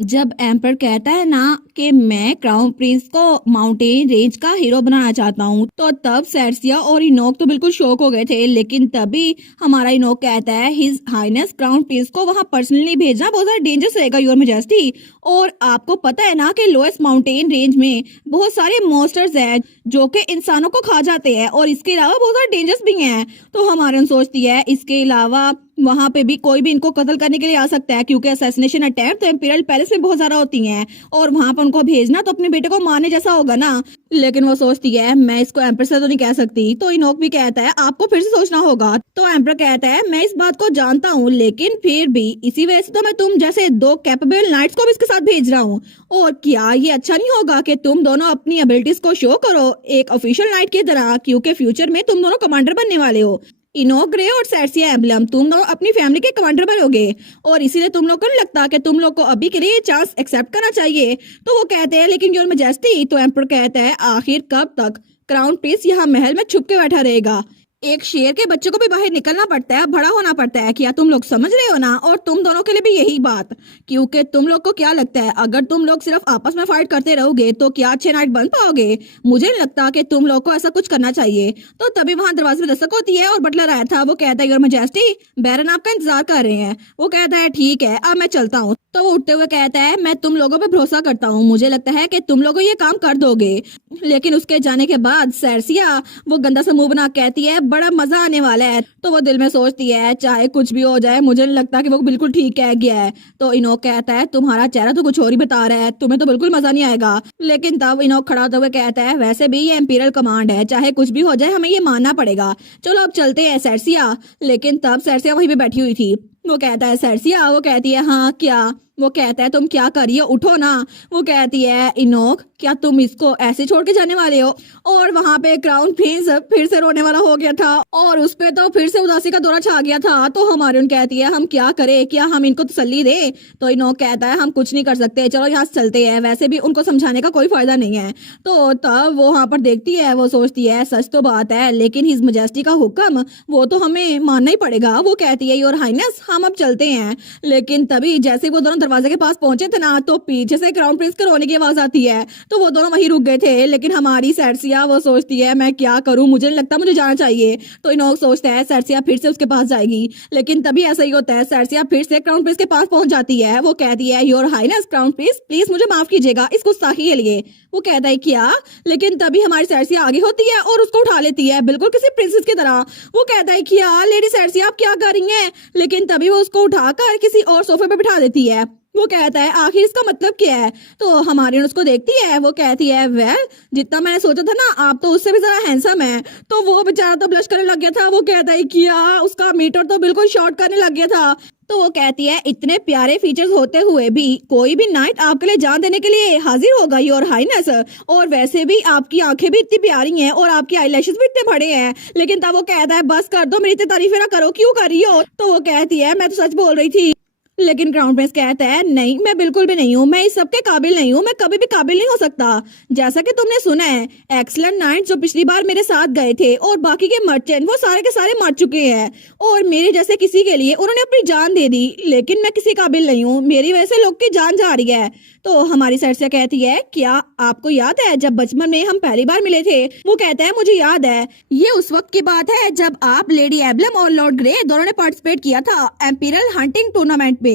जब एम्पर कहता है ना कि मैं क्राउन प्रिंस को माउंटेन रेंज का हीरो बनाना चाहता हूँ, तो तब सेर्सिया और इनोक तो बिल्कुल शॉक हो गए थे। लेकिन तभी हमारा इनोक कहता है हिज हाइनेस क्राउन प्रिंस को वहाँ पर्सनली भेजना बहुत ज्यादा डेंजरस रहेगा योर मेजेस्टी। और आपको पता है ना कि लोएस्ट माउंटेन रेंज में बहुत सारे मॉन्स्टर्स हैं जो कि इंसानों को खा जाते हैं और इसके अलावा बहुत ज्यादा डेंजरस भी हैं। तो हमारे सोचती है इसके अलावा वहां पे भी कोई भी इनको कत्ल करने के लिए आ सकता है, क्योंकि असैसिनेशन अटेम्प्ट तो इंपीरियल पैलेस में बहुत ज्यादा होती हैं और वहां पर उनको भेजना तो अपने बेटे को मारने जैसा होगा ना। लेकिन वो सोचती है मैं इसको एम्पर से तो नहीं कह सकती। तो इनोक भी कहता है आपको फिर से सोचना होगा। तो एम्पर कहता है मैं इस बात को जानता हूँ, लेकिन फिर भी इसी वजह से तो मैं तुम जैसे दो कैपेबल नाइट्स को भी इसके साथ भेज रहा हूँ। और क्या ये अच्छा नहीं होगा कि तुम दोनों अपनी एबिलिटीज को शो करो एक ऑफिशियल नाइट की तरह, क्योंकि फ्यूचर में तुम दोनों कमांडर बनने वाले हो। इनोक ग्रे और सेर्सिया एम्बलम तुम लोग अपनी फैमिली के कमांडर बनोगे और इसीलिए तुम लोग को नहीं लगता कि तुम लोग को अभी के लिए चांस एक्सेप्ट करना चाहिए। तो वो कहते हैं लेकिन योर मैजेस्टी। तो एम्पर कहता है आखिर कब तक क्राउन प्रिंस यहाँ महल में छुप के बैठा रहेगा। एक शेर के बच्चे को भी बाहर निकलना पड़ता है, बड़ा होना पड़ता है। क्या तुम लोग समझ रहे हो ना? और तुम दोनों के लिए भी यही बात, क्योंकि तुम लोग को क्या लगता है अगर तुम लोग सिर्फ आपस में फाइट करते रहोगे तो क्या अच्छे नाइट बन पाओगे? मुझे नहीं लगता कि तुम लोग को ऐसा कुछ करना चाहिए। तो तभी वहां दरवाजे में दस्तक होती है और बटलर आया था। वो कहता है योर मैजेस्टी बैरन आपका इंतजार कर रहे हैं। वो कहता है ठीक है अब मैं चलता हूँ। तो वो उठते हुए कहता है मैं तुम लोगों पे भरोसा करता हूँ, मुझे लगता है कि तुम लोग ये काम कर दोगे। लेकिन उसके जाने के बाद सेर्सिया वो गंदा सा मुंह बना कहती है बड़ा मजा आने वाला है। तो वो दिल में सोचती है चाहे कुछ भी हो जाए मुझे नहीं लगता कि वो बिल्कुल ठीक कह गया है। तो इनोक कहता है तुम्हारा चेहरा तो कुछ और ही बता रहा है, तुम्हें तो बिल्कुल मजा नहीं आएगा। लेकिन तब इनोक खड़ा होते हुए कहता है वैसे भी ये इंपीरियल कमांड है, चाहे कुछ भी हो जाए हमें ये मानना पड़ेगा। चलो अब चलते हैं सेर्सिया। लेकिन तब सेर्सिया वहीं पे बैठी हुई थी। वो कहता है सेर्सिया। वो कहती है हाँ क्या? वो कहता है तुम क्या कर रही हो, उठो ना। वो कहती है इनोक क्या तुम इसको ऐसे छोड़ के जाने वाले हो? और वहां पे क्राउन प्रिंस फिर से रोने वाला हो गया था और उस पे तो फिर से उदासी का दौरा छा गया था। तो हमारे उन कहती है हम क्या करें, क्या हम इनको तसल्ली दे? तो इनोक कहता है हम कुछ नहीं कर सकते, चलो यहाँ से चलते हैं, वैसे भी उनको समझाने का कोई फायदा नहीं है। तो तब वो वहां पर देखती है, वो सोचती है सच तो बात है लेकिन हिज मैजेस्टी का हुक्म वो तो हमें मानना ही पड़ेगा। वो कहती है योर हाइनेस हम अब चलते हैं। लेकिन तभी जैसे वो दोनों दरवाजे के पास पहुंचे थे ना तो पीछे से क्राउन प्रिंस के रोने की आवाज आती है। तो वो दोनों वहीं रुक गए थे। लेकिन हमारी सेर्सिया वो सोचती है मैं क्या करूं, मुझे नहीं लगता मुझे जाना चाहिए। तो इनोक सोचता है सेर्सिया फिर से उसके पास जाएगी। लेकिन तभी ऐसा ही होता है, सेर्सिया फिर से क्राउन प्रिंस के पास पहुंच जाती है। वो कहती है your highness crown prince please मुझे माफ कीजिएगा इस गुस्ताखी के लिए। वो कहता है क्या? लेकिन तभी हमारी सेर्सिया आगे होती है और उसको उठा लेती है बिल्कुल किसी प्रिंसेस की तरह। वो कहता है क्या लेडी सेर्सिया आप क्या कर रही हैं? लेकिन तभी वो उसको उठाकर किसी और सोफे पे बिठा देती है। वो कहता है आखिर इसका मतलब क्या है? तो हमारी उसको देखती है। वो कहती है वेल जितना मैंने सोचा था ना आप तो उससे भी ज्यादा हैंडसम है। तो वो बेचारा तो ब्लश करने लग गया था। वो कहता है क्या उसका मीटर तो बिल्कुल शॉर्ट करने लग गया था। तो वो कहती है इतने प्यारे फीचर्स होते हुए भी कोई भी नाइट आपके लिए जान देने के लिए हाजिर होगा योर हाइनेस। और वैसे भी आपकी आंखें भी इतनी प्यारी हैं और आपकी आईलैशेस भी इतने बड़े हैं। लेकिन तब वो कहता है बस कर दो, मेरी इतनी तारीफें ना करो, क्यों कर रही हो? तो वो कहती है मैं तो सच बोल रही थी। लेकिन क्राउन प्रिंस कहता है नहीं मैं बिल्कुल भी नहीं हूँ, मैं इस सब के काबिल नहीं हूँ, मैं कभी भी काबिल नहीं हो सकता। जैसा कि तुमने सुना है एक्सलेंट नाइट जो पिछली बार मेरे साथ गए थे और बाकी के मर्चेंट वो सारे के सारे मर चुके हैं और मेरे जैसे किसी के लिए उन्होंने अपनी जान दे दी। लेकिन मैं किसी काबिल नहीं हूँ, मेरी वजह से लोग की जान जा रही है। तो हमारी सेर्सिया कहती है क्या आपको याद है जब बचपन में हम पहली बार मिले थे? वो कहता है मुझे याद है, ये उस वक्त की बात है जब आप लेडी एब्लम और लॉर्ड ग्रे दोनों ने पार्टिसिपेट किया था एम्पीरियल हंटिंग टूर्नामेंट में।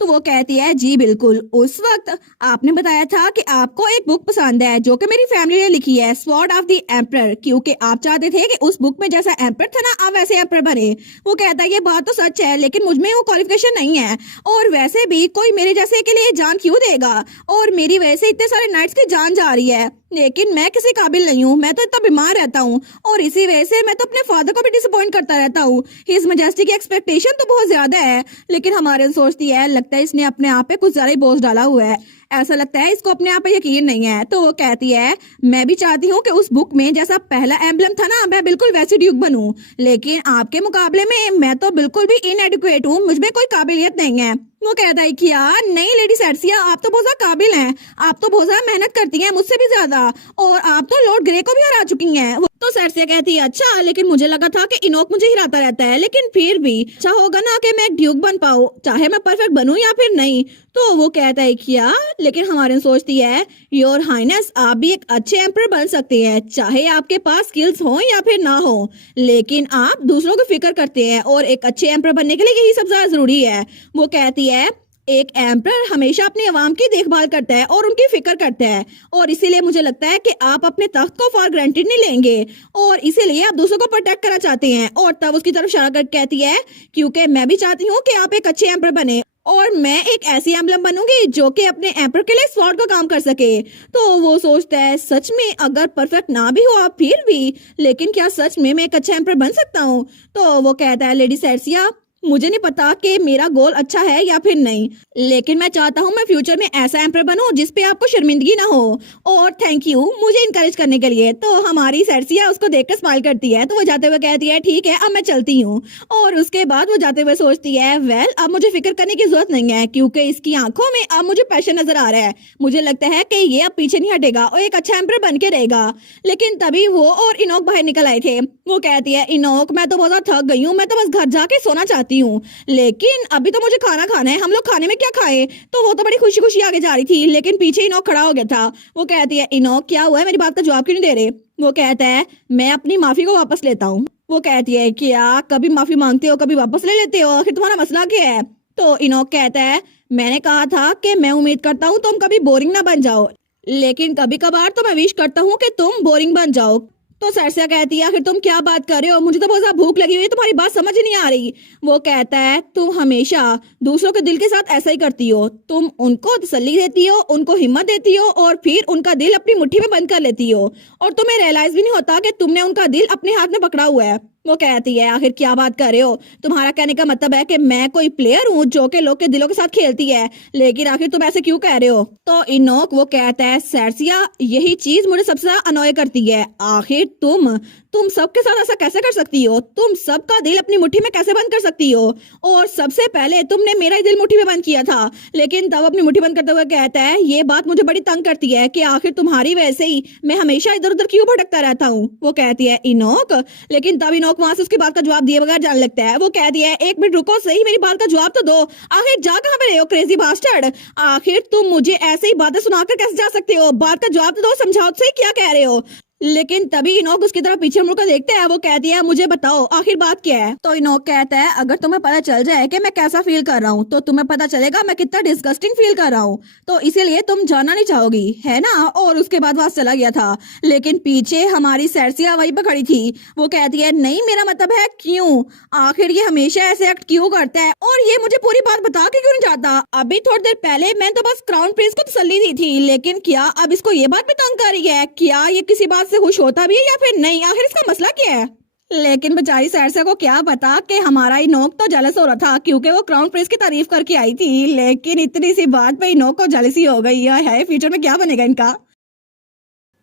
तो वो कहती है जी बिल्कुल, उस वक्त आपने बताया था कि आपको एक बुक पसंद है जो कि मेरी फैमिली ने लिखी है स्वॉर्ड ऑफ द एम्परर, क्योंकि आप चाहते थे कि उस बुक में जैसा एम्परर था ना आप वैसे एम्परर बने। वो कहता है ये बात तो सच है लेकिन मुझ में वो क्वालिफिकेशन नहीं है और वैसे भी कोई मेरे जैसे के लिए जान क्यों देगा? और मेरी वजह से इतने सारे नाइट्स की जान जा रही है। लेकिन मैं किसी काबिल नहीं हूँ, मैं तो इतना बीमार रहता हूँ और इसी वजह से मैं तो अपने फादर को भी डिसअपॉइंट करता रहता हूँ। हिज मैजेस्टी की एक्सपेक्टेशन तो बहुत ज्यादा है। लेकिन हमारे सोचती है लगता है इसने अपने आप पे कुछ ज्यादा ही बोझ डाला हुआ है, ऐसा लगता है इसको अपने आप पे यकीन नहीं है। तो वो कहती है मैं भी चाहती हूँ कि उस बुक में जैसा पहला एम्बलम था ना मैं बिल्कुल वैसे ड्यूक बनूं, लेकिन आपके मुकाबले में मैं तो बिल्कुल भी इनएडिक्वेट हूँ, मुझमें कोई काबिलियत नहीं है। वो कहता है कि यार नहीं लेडी सेर्सिया आप तो बहुत ज्यादा काबिल हैं, आप तो बहुत ज्यादा मेहनत करती हैं मुझसे भी ज्यादा और आप तो लॉर्ड ग्रे को भी हरा चुकी हैं। तो सरसिया कहती है अच्छा, लेकिन मुझे लगा था कि इनोक मुझे हिराता रहता है, लेकिन फिर भी अच्छा होगा ना कि मैं एक ड्यूक बन पाऊँ, चाहे मैं परफेक्ट बनूं या फिर नहीं। तो वो कहता है क्या, लेकिन हमारे सोचती है योर हाइनेस आप भी एक अच्छे एम्पर बन सकते हैं, चाहे आपके पास स्किल्स हो या फिर ना हो, लेकिन आप दूसरों की फिक्र करते हैं और एक अच्छे एम्पर बनने के लिए यही सबसे ज्यादा जरूरी है। वो कहती है एक एम्पर हमेशा अपनी आवाम की देखभाल करता है और उनकी फिक्र करता है, और इसीलिए मुझे लगता है कि आप अपने तख्त को फॉर ग्रांटेड नहीं लेंगे और इसीलिए आप दूसरों को प्रोटेक्ट करना चाहते हैं। और तब उसकी तरफ इशारा करके कहती है क्योंकि मैं भी चाहती हूँ कि आप एक अच्छे एम्पर बने और मैं एक ऐसी एम्बलम बनूंगी जो कि अपने एम्पर के लिए स्वॉर्ड का काम कर सके। तो वो सोचता है सच में अगर परफेक्ट ना भी हो आप फिर भी, लेकिन क्या सच में मैं एक अच्छा एम्पर बन सकता हूँ। तो वो कहता है लेडी सेर्सिया मुझे नहीं पता कि मेरा गोल अच्छा है या फिर नहीं, लेकिन मैं चाहता हूँ मैं फ्यूचर में ऐसा एम्पर बनूं जिसपे आपको शर्मिंदगी ना हो, और थैंक यू मुझे इनकरेज करने के लिए। तो हमारी सेर्सिया उसको देखकर स्माइल करती है। तो वो जाते हुए कहती है ठीक है अब मैं चलती हूँ। और उसके बाद वो जाते हुए सोचती है वेल अब मुझे फिक्र करने की जरूरत नहीं है क्योंकि इसकी आंखों में अब मुझे पैशन नजर आ रहा है। मुझे लगता है कि ये अब पीछे नहीं हटेगा और एक अच्छा एम्पर बन के रहेगा। लेकिन तभी वो और इनोक बाहर निकल आए थे। वो कहती है इनोक मैं तो बहुत थक गई हूँ, मैं तो बस घर जाके सोना चाहती हूँ, लेकिन अभी तो मुझे खाना खाना है, हम लोग खाने में क्या खाएं। तो वो तो बड़ी खुशी खुशी आगे जा रही थी, लेकिन पीछे इनोक खड़ा हो गया था। वो कहती है इनोक क्या हुआ है, मेरी बात का जवाब क्यों नहीं दे रहे। वो कहता है मैं अपनी माफी को वापस लेता हूँ। वो कहती है क्या कभी माफी मांगते हो कभी वापस ले लेते हो, आखिर तुम्हारा मसला क्या है। तो इनोक कहता है मैंने कहा था कि मैं उम्मीद करता हूँ तुम कभी बोरिंग ना बन जाओ, लेकिन कभी कभार तो मैं विश करता हूँ कि तुम बोरिंग बन जाओ। तो सरसिया कहती है आखिर तुम क्या बात कर रहे हो, मुझे तो बहुत ज्यादा भूख लगी हुई है, तुम्हारी बात समझ ही नहीं आ रही। वो कहता है तुम हमेशा दूसरों के दिल के साथ ऐसा ही करती हो, तुम उनको तसल्ली देती हो, उनको हिम्मत देती हो और फिर उनका दिल अपनी मुट्ठी में बंद कर लेती हो, और तुम्हें रियलाइज भी नहीं होता कि तुमने उनका दिल अपने हाथ में पकड़ा हुआ है। वो कहती है आखिर क्या बात कर रहे हो, तुम्हारा कहने का मतलब है कि मैं कोई प्लेयर हूँ जो के लोग के दिलों के साथ खेलती है, लेकिन आखिर तुम ऐसे क्यों कह रहे हो। तो इनोक वो कहता है सरसिया यही चीज मुझे सबसे ज्यादा अनॉय करती है, आखिर तुम सबके साथ ऐसा कैसे कर सकती हो, तुम सबका दिल अपनी मुट्ठी में कैसे बंद कर सकती हो, और सबसे पहले तुमने मेरा ही दिल मुट्ठी में बंद किया था। लेकिन तब अपनी मुट्ठी बंद करते हुए कहता है ये बात मुझे बड़ी तंग करती है कि आखिर तुम्हारी वजह से ही मैं हमेशा इधर उधर क्यों भटकता रहता हूँ। वो कहती है इनोक, लेकिन तब इनोक वहां से उसकी बात का जवाब दिए बगैर जाने लगता है। वो कहती है एक मिनट रुको सही, मेरी बात का जवाब तो दो, आखिर जा कहाँ पे रहे हो क्रेजी बास्टर्ड, आखिर तुम मुझे ऐसे ही बातें सुनाकर कैसे जा सकते हो, बात का जवाब तो दो, समझाओ तो सही क्या कह रहे हो। लेकिन तभी इनोक उसकी तरफ पीछे मुड़कर देखते हैं। वो कहती है मुझे बताओ आखिर बात क्या है। तो इनोक कहता है अगर तुम्हें पता चल जाए कि मैं कैसा फील कर रहा हूँ तो तुम्हें पता चलेगा मैं कितना डिस्गस्टिंग फील कर रहा हूँ, तो इसीलिए तुम जाना नहीं चाहोगी है ना। और उसके बाद वहां चला गया था, लेकिन पीछे हमारी सेर्सिया वहीं पर खड़ी थी। वो कहती है नहीं मेरा मतलब है क्यों, आखिर ये हमेशा ऐसे एक्ट क्यों करता है, और ये मुझे पूरी बात बता के क्यों नहीं जाता। अभी थोड़ी देर पहले मैं तो बस क्राउन प्रिंस को तसल्ली दी थी, लेकिन क्या अब इसको ये बात भी तंग कर रही है, क्या ये किसी बात से खुश होता भी है या फिर नहीं, आखिर इसका मसला क्या है। लेकिन बेचारी सेर्सिया को क्या पता कि हमारा इनोक तो जेलस हो रहा था क्योंकि वो क्राउन प्रिंस की तारीफ करके आई थी, लेकिन इतनी सी बात पे इनोक को जेलसी हो गई है, फ्यूचर में क्या बनेगा इनका।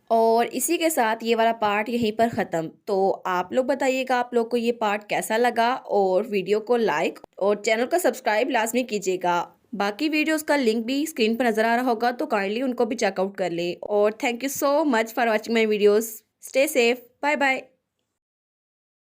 और इसी के साथ ये वाला पार्ट यहीं पर ख़त्म। तो आप लोग बताइएगा आप लोग को ये पार्ट कैसा लगा, और वीडियो को लाइक और चैनल को सब्सक्राइब लाजमी कीजिएगा। बाकी वीडियोस का लिंक भी स्क्रीन पर नज़र आ रहा होगा, तो काइंडली उनको भी चेकआउट कर ले। और thank you so much for watching my videos. Stay safe, bye bye.